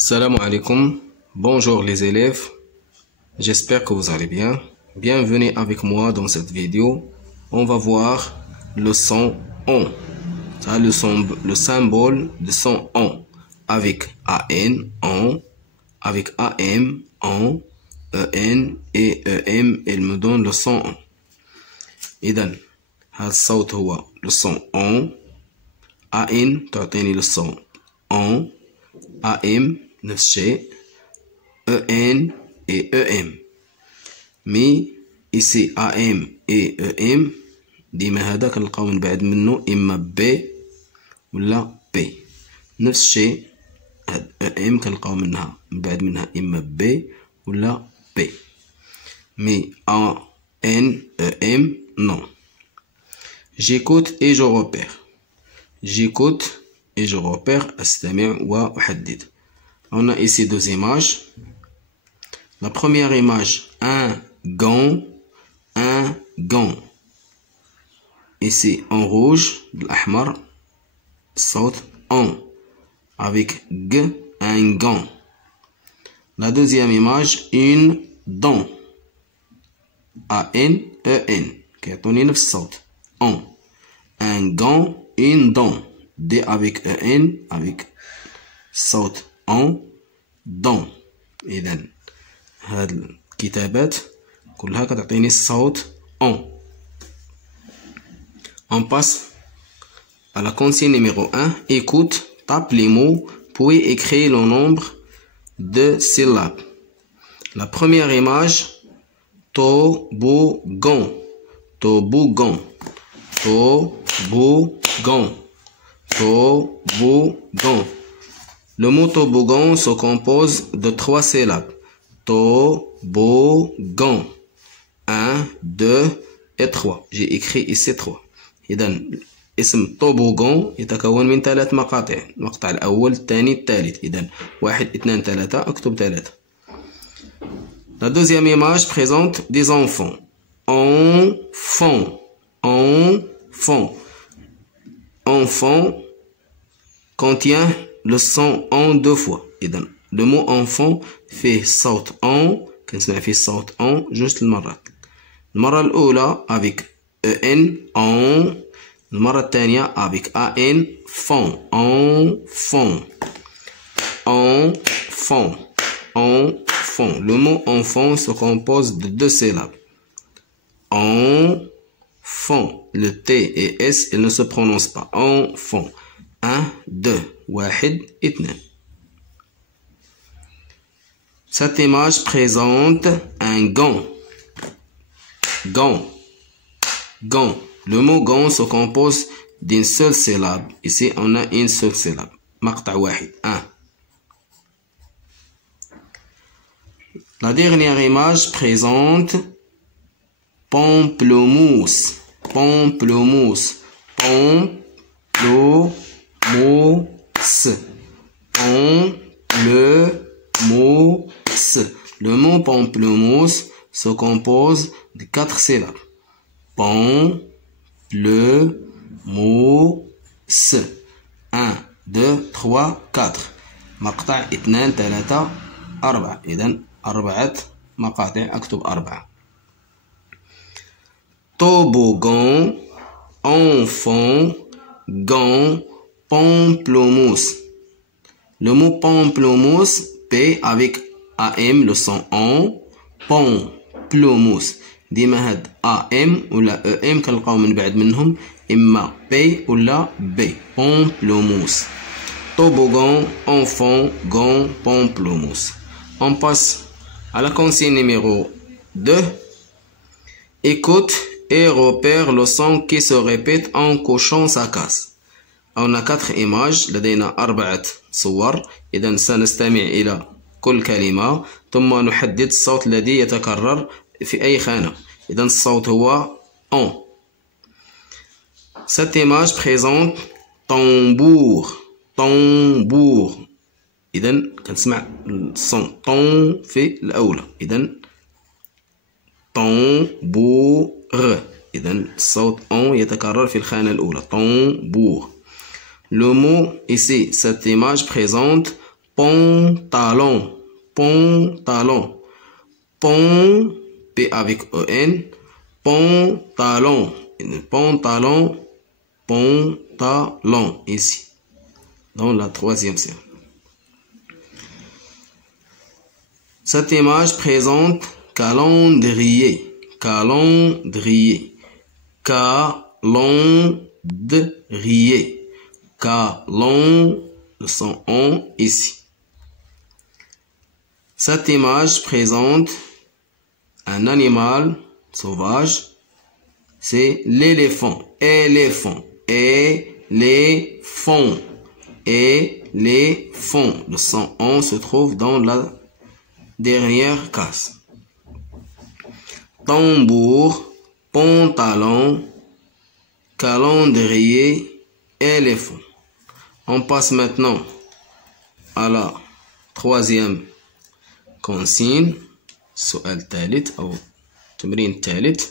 Salam alaikum, bonjour les élèves, j'espère que vous allez bien. Bienvenue avec moi dans cette vidéo. On va voir le son ON, ça, le symbole de son ON, avec AN, ON, avec AM, ON, EN et EM, il me donne le son ON. إذن هذا الصوت هو le son ON. AN تعطيني le son ON. AM نفس الشيء. EN et EM. Mais ici AM et EM ديما هذا كنلقاو من بعد منه إما B ولا B. نفس الشيء هاد EM كنلقاو من بعد منها إما B ولا B. Mais AN EM non. J'écoute et je repère. J'écoute et je repère. أستمع وأحدد. On a ici deux images. La première image, un gant, un gant. Ici en rouge, l'ahmar, saute en, avec g, un gant. La deuxième image, une dent. A-N, E-N, qui est en saute en. Un gant, une dent. D avec E-N, avec saute en, dent. إذن هاد الكتابات كلها كتعطيني الصوت en. On passe à la consigne numéro 1. Écoute, tape les mots, puis écris le nombre de syllabes. La première image, toboggan, toboggan, toboggan, toboggan. Le mot toboggan se compose de 3 syllabes. Toboggan. 1, 2 et 3. J'ai écrit ici 3. إذا اسم طوبوغون يتكون من 3 مقاطع. المقطع الأول الثاني الثالث. إذا 1 2 3 أكتب 3. La deuxième image présente des enfants. Enfant. Enfant. Enfant contient le son en 2 fois. إذا le mot enfant fait صوت en. كنسمع فيه صوت en جوج المرات. المرة الأولى avec EN en. المرة الثانية avec AN fond. Enfant. Enfant. Enfant. Le mot enfant se compose de 2 syllabes. Enfant. Le T et S, ils ne se prononcent pas. Enfant. 1, 2. 1, 2. Cette image présente un gant. Gant. Gant. Le mot gant se compose d'une seule syllabe. Ici, on a une seule syllabe. مقطع واحد. 1. La dernière image présente pamplemousse. Pamplemousse. Pamplemousse. Pamplemousse. Le mot pamplemousse se compose de 4 syllabes. Pamplemousse. 1, 2, 3, 4. مقطع 2 3 4. إذن 4 مقاطع أكتب 4. Toboggan, enfant, gant, pamplemousse. Le mot pamplemousse, P avec AM, le son en, pamplemousse. ديما هاد AM ولا EM كنلقاو من بعد منهم إما P ولا B. Pamplemousse. Toboggan, enfant, gant, pamplemousse. On passe à la consigne numéro 2. Écoute et repère le son qui se répète en cochant sa case. On a 4 images. لدينا 4 صور. إذا سنستمع إلى كل كلمة ثم نحدد الصوت الذي يتكرر في أي خانة. إذا الصوت هو en. Cette image présente tambour. tambour. إذا كنسمع الصوت طون في الأولى. إذا tambour. إذا الصوت en يتكرر في الخانة الأولى. tambour. Le mot ici, cette image présente pantalon, pantalon. Pont, P avec E-N, pantalon, pantalon, pantalon, ici, dans la troisième série. Cette image présente calendrier, calendrier, calendrier, calon, le son on ici. Cette image présente un animal sauvage, c'est l'éléphant, éléphant, éléphant, éléphant. Le son on se trouve dans la dernière case. Tambour, pantalon, calendrier, éléphant. On passe maintenant à la troisième consigne. السؤال الثالث أو التمرين الثالث.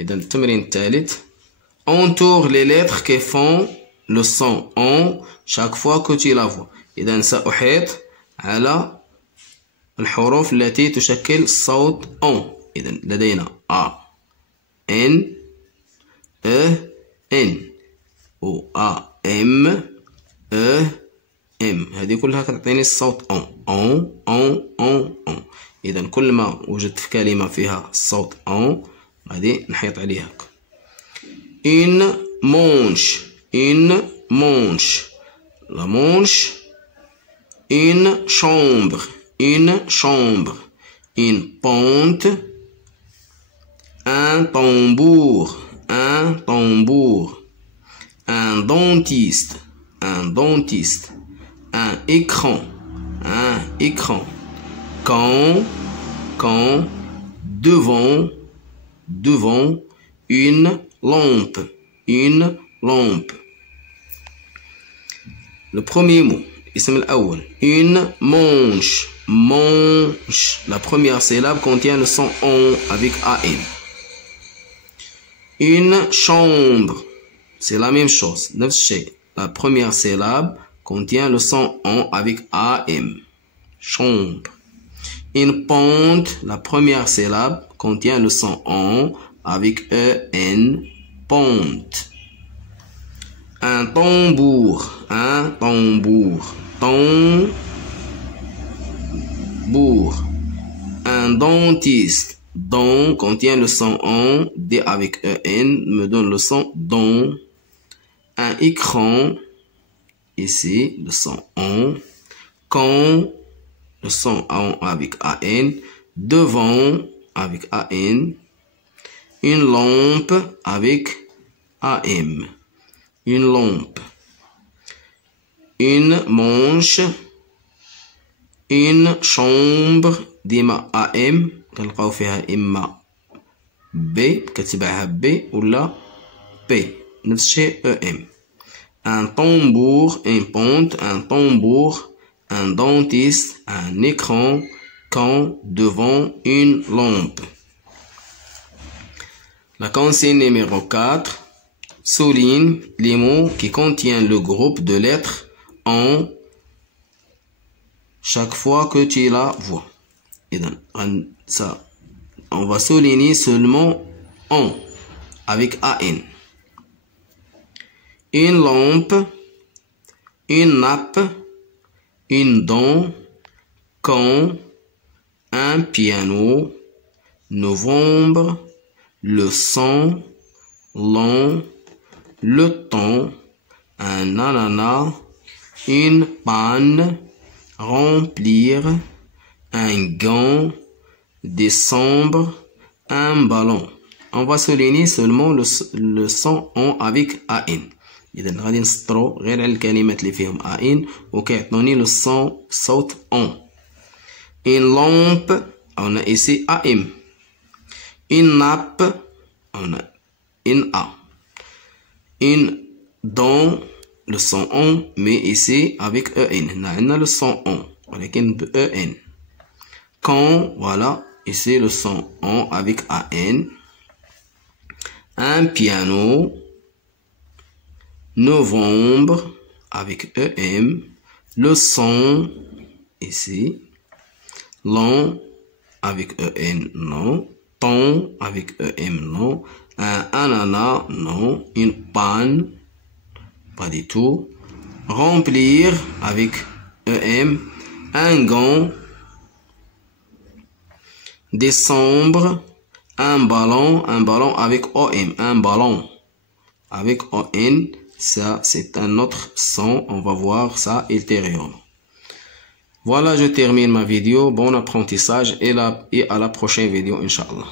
إذا التمرين الثالث entoure les lettres qui font le son on chaque fois que tu la vois. إذا سأحيط على الحروف التي تشكل صوت on. إذا لدينا A N E N و A M E M. هذه كلها كتعطيني الصوت on. إذا كل ما وجدت في كلمة فيها الصوت on غادي نحيط عليها. Une manche, une manche, la manche. Une chambre, une chambre. Une pente, un tambour, un tambour. Un dentiste, un dentiste. Un écran, un écran. Quand, devant, devant. Une lampe, une lampe. Le premier mot, اسم الأول. Une manche, manche. La première syllabe contient le son on avec AN. Une chambre, c'est la même chose. نفس الشيء. La première syllabe contient le son on avec AM. Chambre. Une pente, la première syllabe contient le son on avec EN. Pente. Un tambour, un tambour. Tambour. Un dentiste. Don contient le son on. D avec EN me donne le son don. Un écran. Ici, le son on. Quand, le son on avec AN. Devant, avec AN. Une lampe avec AM. Une lampe. Une manche. Une chambre. ديما AM كنلقاو فيها إما B كتبعها B ولا P. نفس الشيء EM. Un tambour, une pente, un tambour, un dentiste, un écran, quand, devant, une lampe. La consigne numéro 4 souligne les mots qui contiennent le groupe de lettres en chaque fois que tu la vois. Et donc, ça, on va souligner seulement en avec AN. Une lampe, une nappe, une dent, quand, un piano, novembre, le sang, l'an, le temps, un ananas, une panne, remplir, un gant, décembre, un ballon. On va souligner seulement le son on avec AN. إذا غادي نسطرو غير على الكلمات اللي فيهم AN وكيعطوني لو son صوت on. Une lampe, on a ici AM. Une nappe, on a une A. Une dent, le son on, mais ici avec EN. On a le son on, avec EN. Quand, voilà, ici le son on avec AN. Un piano. Novembre avec EM. Le son, ici. Long, avec EN, non. Ton, avec EM, non. Un ananas, non. Une panne, pas du tout. Remplir, avec EM. Un gant. Décembre. Un ballon avec OM. Un ballon, avec ON. Ça, c'est un autre son. On va voir ça ultérieurement. Voilà, je termine ma vidéo. Bon apprentissage et à la prochaine vidéo, Inch'Allah.